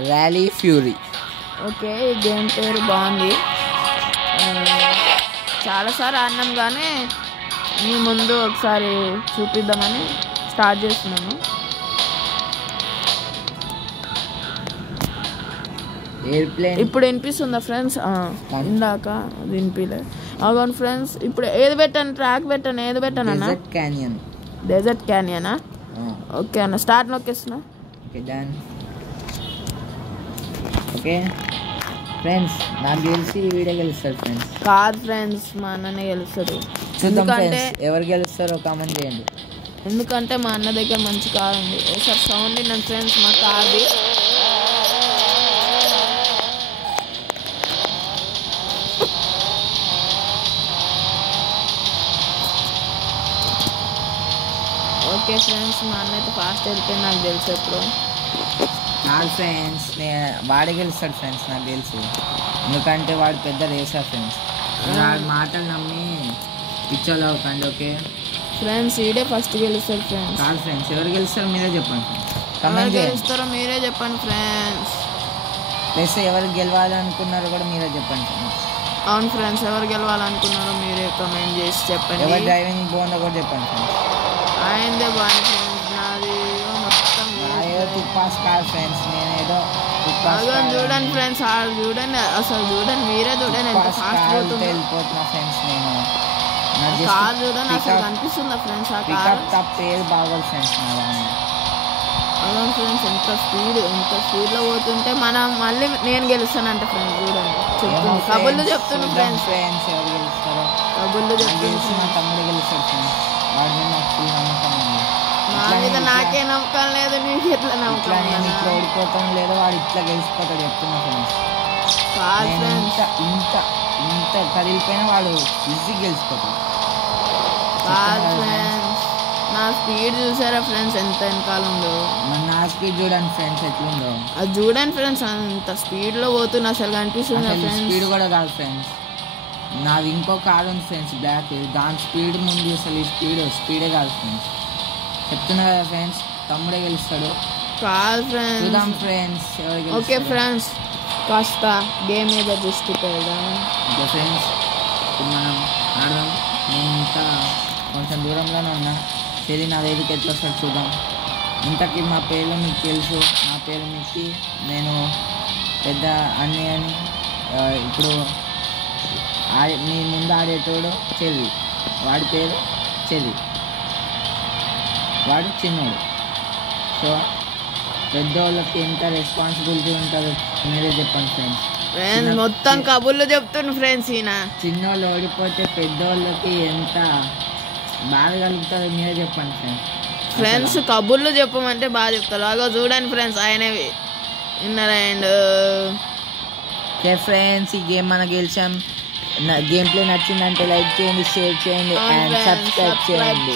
Rally fury. Okay, ఈ game పేరు బాగుంది. చాలాసార్లు ఆడినాం కానీ మీ ముందు ఒకసారి చూపిద్దామని స్టార్ట్ చేస్తున్నాను. ఎయిర్ప్లేన్ ఇప్పుడు వినిపిస్తుందా ఫ్రెండ్స్? ఇందాక అది వినిపించలేదు. అవును ఫ్రెండ్స్, ఇప్పుడు ఏది పెట్టాను? ట్రాక్ పెట్టాను. ఏది పెట్టాను అన్న? డెజర్ట్ క్యానియనా? ఓకే అన్న, స్టార్ట్ నొక్కేస్తున్నా. ఓకే ఫ్రెండ్స్, నాకు తెలిసి వీడియో గెలుస్తారు ఫ్రెండ్స్. కాదు ఫ్రెండ్స్, మా అన్ననే గెలుస్తాడు. ఎందుకంటే ఎవరు గెలుస్తారో కామెంట్ చేయండి. ఎందుకంటే మా అన్న దగ్గర మంచి కార్ ఉంది. ఒకసారి సౌండ్ విన్నాను ఫ్రెండ్స్, మా కార్ది. ఓకే ఫ్రెండ్స్, మా అన్న అయితే ఫాస్ట్ వెళ్ళిపోయింది నాకు తెలుసు. ఎప్పుడు నాకు ఫ్రెండ్స్ వాడే గెలుస్తాడు ఫ్రెండ్స్, నాకు తెలుసు. ఎందుకంటే వాడు పెద్ద రేసర్ ఫ్రెండ్స్. వాడి మాటలు నమ్మి పిచ్చోళ్ళు అవ్వకండి. ఓకే ఫ్రెండ్స్, ఈడే ఫస్ట్ గెలుస్తాడు ఫ్రెండ్స్. కాదు ఫ్రెండ్స్, ఎవరు గెలుస్తారో మీరే చెప్పండి ఫ్రెండ్స్. ఎవరు గెలుస్తారో మీరే చెప్పండి ఫ్రెండ్స్. ప్లస్ ఎవరు గెలవాలనుకున్నారో కూడా మీరే చెప్పండి ఫ్రెండ్స్. అవును ఫ్రెండ్స్, ఎవరు గెలవాలనుకున్నారో మీరే కమెంట్ చేసి చెప్పండి. ఎవరు డ్రైవింగ్ బాగుందో కూడా చెప్పండి ఫ్రెండ్స్. ఆయనదే బాగుంది ఫ్రెండ్స్, నాది మొత్తం తుప్పాస్ కాదు ఫ్రెండ్స్, నేనేదో చూడండి ఫ్రెండ్స్, చూడండి, అసలు చూడండి, మీరే చూడండి ఎంత ఫాస్ట్ పోతుంది. వెళ్ళిపోతున్నా ఫ్రెండ్స్ నేను. కార్ చూడండి, అసలు కనిపిస్తుందా ఫ్రెండ్స్? ఆ కార్ పేరు బాగోదు ఫ్రెండ్స్. అవును ఫ్రెండ్స్, ఎంత స్పీడ్లో పోతుంటే మనం మళ్ళీ నేను గెలుస్తానంట ఫ్రెండ్స్. చూడండి, చెప్తుంది కబుర్లు చెప్తున్నా ఫ్రెండ్స్. ఎవరు గెలుస్తారో కబుర్లు చెప్తుంది. మా తమ్ముడు గెలుస్తాడు ఫ్రెండ్స్. వాడి మీద నాకు ఫుల్ నమ్మకం ఉంది. నా మీద నాకే నమ్మకం లేదు, నీకు ఎట్లా నమ్మకం? నేను ఇట్లా ఓడిపోతాం లేదో వాడు ఇట్లా గెలిచిపోతాడు చెప్తున్నా ఫ్రెండ్స్. ఇంత కదిలిపోయినా వాడు ఈజీ గెలిచిపోతాడు. నా స్పీడ్ చూసారా ఫ్రెండ్స్ ఎంత వెనకాల ఉందో? నా స్పీడ్ చూడండి ఫ్రెండ్స్ ఎట్లుందో. అది చూడండి ఫ్రెండ్స్, అంత స్పీడ్లో పోతున్నా అసలు కనిపిస్తుంది. స్పీడ్ కూడా కాదు ఫ్రెండ్స్, నాది ఇంకో కార్ ఉంది ఫ్రెండ్స్ బ్లాక్. దాని స్పీడ్ ముందు అసలు ఈ స్పీడే కాదు ఫ్రెండ్స్. చెప్తున్నా కదా ఫ్రెండ్స్, తమ్ముడే గెలుస్తాడు. కాదు ఫ్రెండ్స్, చూద్దాం ఫ్రెండ్స్. ఓకే ఫ్రెండ్స్, కాస్త గేమ్ మీద దృష్టి పెడదాం. ఓకే ఫ్రెండ్స్, ఇప్పుడు మనం ఆడదాం. నేను ఇంకా కొంచెం దూరంలోనే ఉన్నా. సరే, నా దగ్గరికి ఎట్లా వస్తాడు చూద్దాం. ఇంతకీ మా పేర్లు మీకు తెలుసు. నా పేరు మిక్కి, నేను పెద్ద అన్నీ అని. ఇప్పుడు మీ ముందు ఆడేటోడు చెల్లి, వాడి పేరు చెల్లి, వాడు చిన్నోడు. సో పెద్దోళ్ళకి ఎంత రెస్పాన్సిబిలిటీ ఉంటుందో మీరే చెప్పండి ఫ్రెండ్స్. మొత్తం కబుర్లు చెప్తున్నా ఫ్రెండ్స్. ఈయన చిన్నోళ్ళు ఓడిపోతే పెద్దోళ్ళకి ఎంత బాధ కలుగుతుందో మీరే చెప్పండి ఫ్రెండ్స్. ఫ్రెండ్స్ కబుర్లు చెప్పమంటే బాగా చెప్తారు. అగో చూడండి ఫ్రెండ్స్, ఆయనే విన్నర్. అండ్ ఓకే ఫ్రెండ్స్, ఈ గేమ్ మనం గెలిచాం. గేమ్ ప్లే నచ్చిందంటే లైక్ చేయండి, షేర్ చేయండి అండ్ సబ్స్క్రైబ్ చేయండి.